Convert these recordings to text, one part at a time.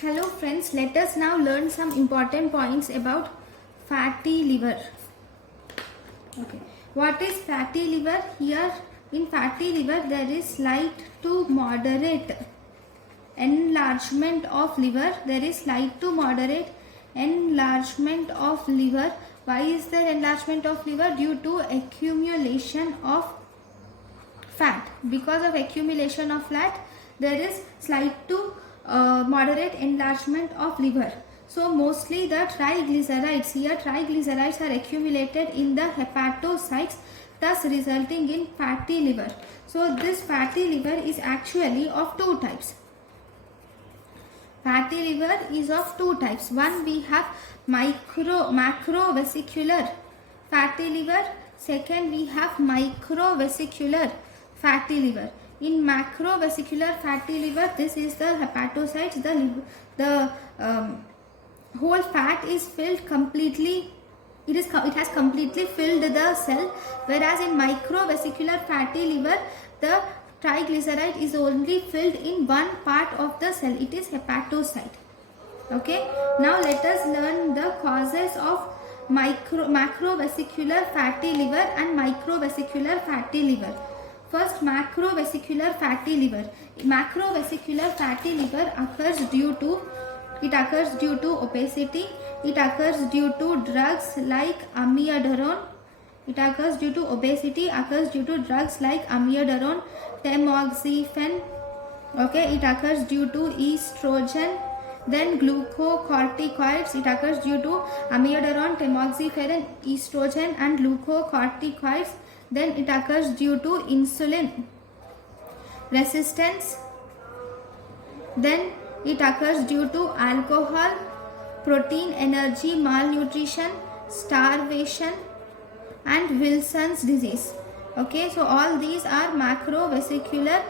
Hello friends, let us now learn some important points about fatty liver. Okay, what is fatty liver? Here in fatty liver there is slight to moderate enlargement of liver. There is slight to moderate enlargement of liver. Why is there enlargement of liver? Due to accumulation of fat. Because of accumulation of fat, there is slight to moderate enlargement of liver. So mostly the triglycerides, here triglycerides are accumulated in the hepatocytes, thus resulting in fatty liver. So this fatty liver is actually of two types. Fatty liver is of two types. One, we have macrovesicular fatty liver. Second, we have microvesicular fatty liver. In macrovesicular fatty liver, this is the hepatocytes. The whole fat is filled completely. It has completely filled the cell. Whereas in microvesicular fatty liver, the triglyceride is only filled in one part of the cell. It is hepatocyte. Okay. Now let us learn the causes of macrovesicular fatty liver and microvesicular fatty liver. First, macrovesicular fatty liver. Macrovesicular fatty liver occurs due to obesity. It occurs due to drugs like amiodarone. It occurs due to obesity. Occurs due to drugs like amiodarone, tamoxifen. Okay, it occurs due to estrogen. Then glucocorticoids. It occurs due to amiodarone, tamoxifen, estrogen, and glucocorticoids. Then it occurs due to insulin resistance. Then it occurs due to alcohol, protein energy malnutrition, starvation, and Wilson's disease. Okay, so all these are macrovesicular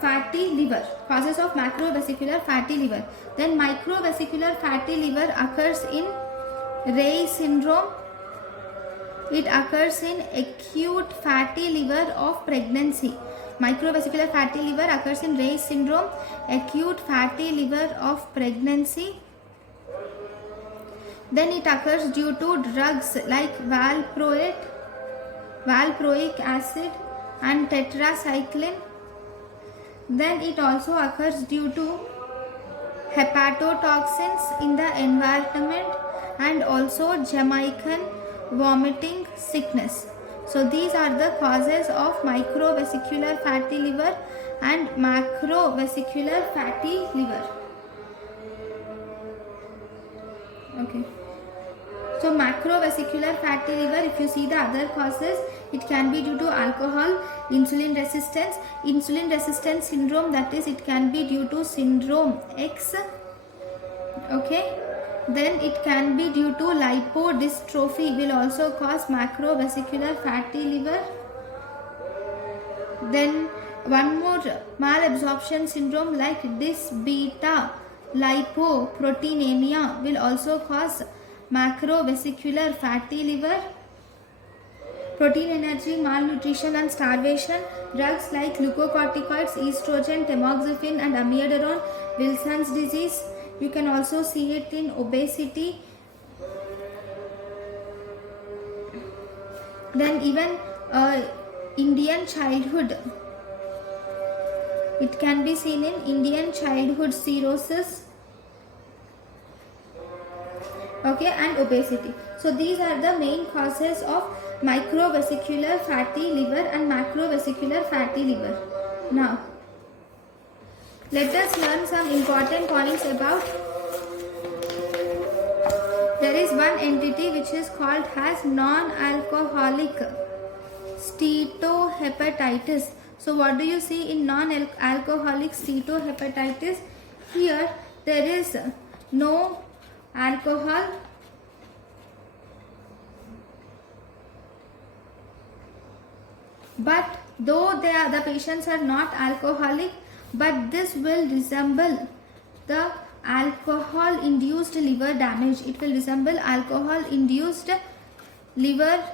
fatty liver, causes of macrovesicular fatty liver. Then microvesicular fatty liver occurs in Reye syndrome. It occurs in acute fatty liver of pregnancy. Microvesicular fatty liver occurs in Reye syndrome, acute fatty liver of pregnancy. Then it occurs due to drugs like valproic acid, and tetracycline. Then it also occurs due to hepatotoxins in the environment and also Jamaican vomiting sickness. So these are the causes of microvesicular fatty liver and macrovesicular fatty liver. Okay. So macrovesicular fatty liver, if you see the other causes, it can be due to alcohol, insulin resistance syndrome, that is it can be due to syndrome X. Okay. Then it can be due to lipodystrophy, will also cause macrovesicular fatty liver. Then one more, malabsorption syndrome like dysbeta lipoproteinemia will also cause macrovesicular fatty liver. Protein energy malnutrition and starvation, drugs like glucocorticoids, estrogen, tamoxifen, and amiodarone, Wilson's disease. You can also see it in obesity. Then even Indian childhood. It can be seen in Indian childhood cirrhosis. Okay, and obesity. So these are the main causes of microvesicular fatty liver and macrovesicular fatty liver. Now, let us learn some important points about. There is one entity which is called as non-alcoholic steatohepatitis. So what do you see in non-alcoholic steatohepatitis? Here there is no alcohol, but though the patients are not alcoholic, but this will resemble the alcohol induced liver damage. It will resemble alcohol induced liver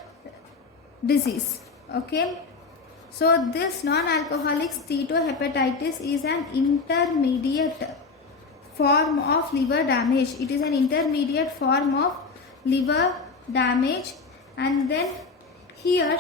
disease. Okay, so this non-alcoholic steatohepatitis is an intermediate form of liver damage. It is an intermediate form of liver damage. And then here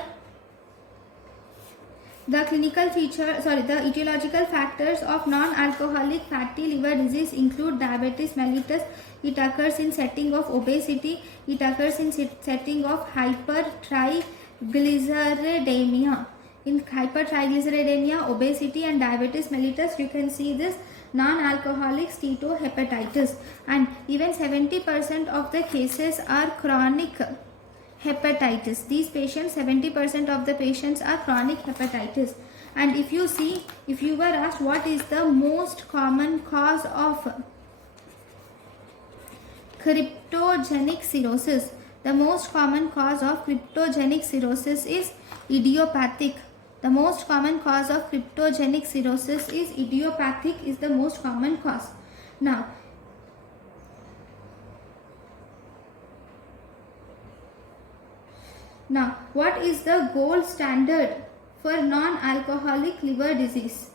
the the etiological factors of non-alcoholic fatty liver disease include diabetes mellitus. It occurs in setting of obesity. It occurs in setting of hypertriglyceridemia. In hypertriglyceridemia, obesity and diabetes mellitus, you can see this non-alcoholic steatohepatitis, and even 70% of the cases are chronic hepatitis. These patients, 70% of the patients are chronic hepatitis. And if you see, if you were asked what is the most common cause of cryptogenic cirrhosis, the most common cause of cryptogenic cirrhosis is idiopathic. The most common cause of cryptogenic cirrhosis is idiopathic, is the most common cause. Now, what is the gold standard for non-alcoholic liver disease?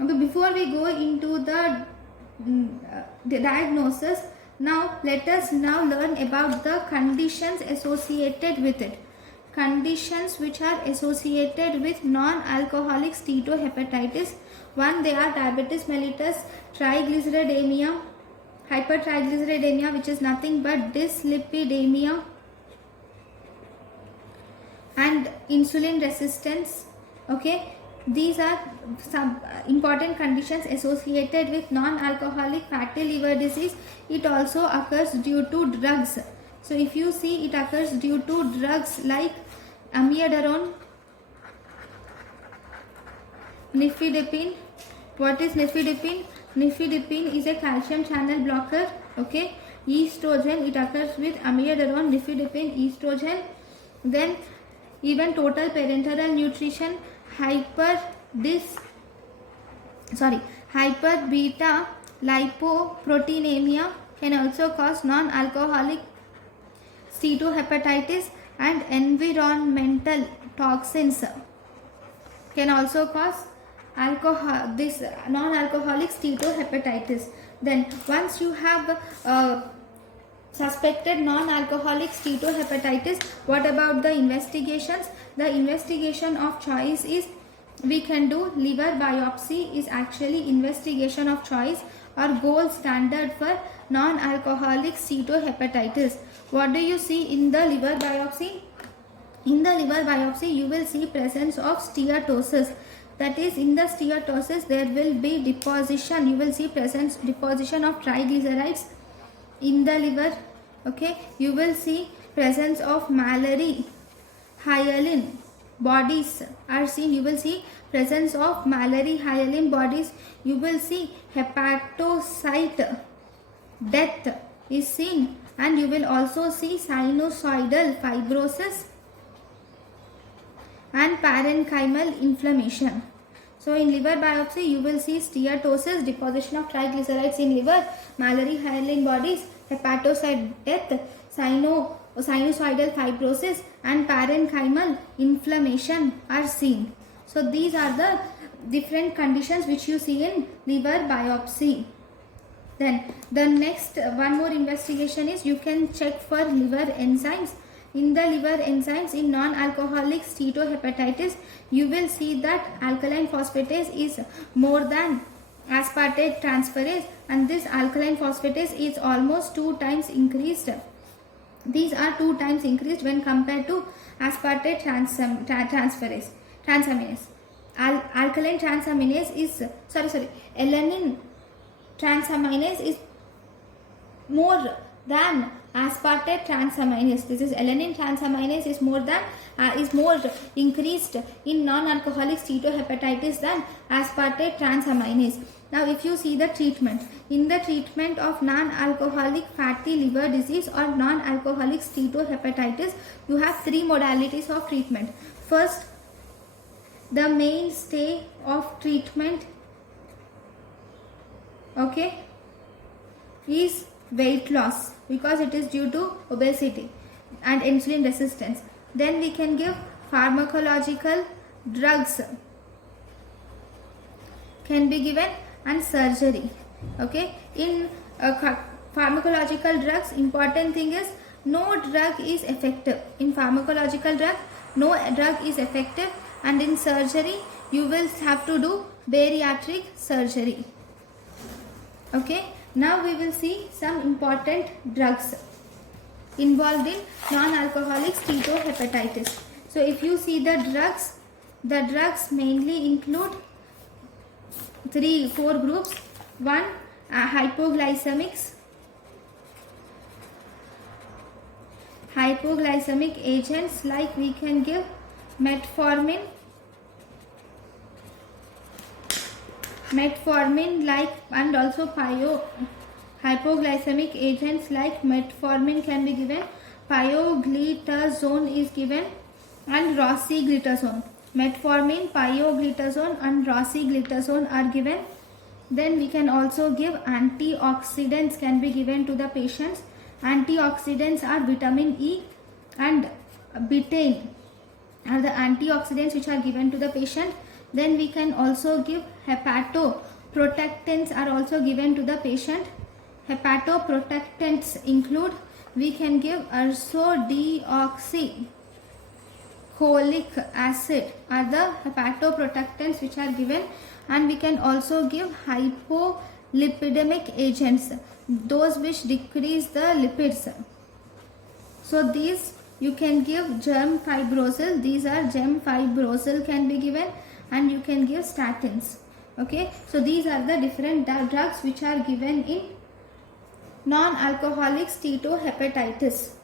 Okay, before we go into the diagnosis, now let us now learn about the conditions associated with it. Conditions which are associated with non-alcoholic steatohepatitis. One, they are diabetes mellitus, triglyceridemia, hypertriglyceridemia, which is nothing but dyslipidemia, and insulin resistance. Okay, these are some important conditions associated with non-alcoholic fatty liver disease. It also occurs due to drugs. So if you see, it occurs due to drugs like amiodarone, nifedipine. What is nifedipine? Nifedipine is a calcium channel blocker. Okay, estrogen, it occurs with amiodarone, nifedipine, estrogen. Then even total parenteral nutrition, hyper beta lipoproteinemia can also cause non-alcoholic steatohepatitis, and environmental toxins can also cause non-alcoholic steatohepatitis. Then once you have suspected non-alcoholic steatohepatitis, what about the investigations? The investigation of choice is, we can do liver biopsy is actually investigation of choice or gold standard for non-alcoholic steatohepatitis. What do you see in the liver biopsy? In the liver biopsy, you will see presence of steatosis. That is, in the steatosis there will be deposition. You will see deposition of triglycerides in the liver. Okay, you will see presence of Mallory hyaline bodies are seen. You will see presence of Mallory hyaline bodies. You will see hepatocyte death is seen, and you will also see sinusoidal fibrosis and parenchymal inflammation. So in liver biopsy, you will see steatosis, deposition of triglycerides in liver, Mallory hyaline bodies, hepatocyte death, sinusoidal fibrosis and parenchymal inflammation are seen. So these are the different conditions which you see in liver biopsy. Then the next one more investigation is, you can check for liver enzymes. In the liver enzymes in non-alcoholic steatohepatitis, you will see that alkaline phosphatase is more than aspartate transferase, and this alkaline phosphatase is almost 2 times increased. These are 2 times increased when compared to aspartate transaminase. Alkaline transaminase is alanine transaminase is more than aspartate transaminase. This is alanine transaminase is more increased in non-alcoholic steatohepatitis than aspartate transaminase. Now if you see the treatment, in the treatment of non-alcoholic fatty liver disease or non-alcoholic steatohepatitis, you have 3 modalities of treatment. First, the mainstay of treatment, okay, is weight loss, because it is due to obesity and insulin resistance. Then we can give pharmacological drugs. can be given, and surgery. Okay, in pharmacological drugs, important thing is no drug is effective. In pharmacological drug, no drug is effective, and in surgery you will have to do bariatric surgery. Okay, now we will see some important drugs involved in non-alcoholic steatohepatitis. So if you see the drugs mainly include 4 groups. One, hypoglycemics. Hypoglycemic agents, like we can give metformin, like, and also hypoglycemic agents like metformin can be given, pioglitazone is given, and rosiglitazone. Metformin, pioglitazone and rosiglitazone are given. Then we can also give antioxidants can be given to the patients. Antioxidants are vitamin E and betaine are the antioxidants which are given to the patient. Then we can also give hepatoprotectants are also given to the patient. Hepatoprotectants include, we can give ursodeoxycholic acid are the hepatoprotectants which are given, and we can also give hypolipidemic agents, those which decrease the lipids. So these you can give gemfibrozil, these are gemfibrozil can be given, and you can give statins. Okay, so these are the different drugs which are given in non-alcoholic steatohepatitis.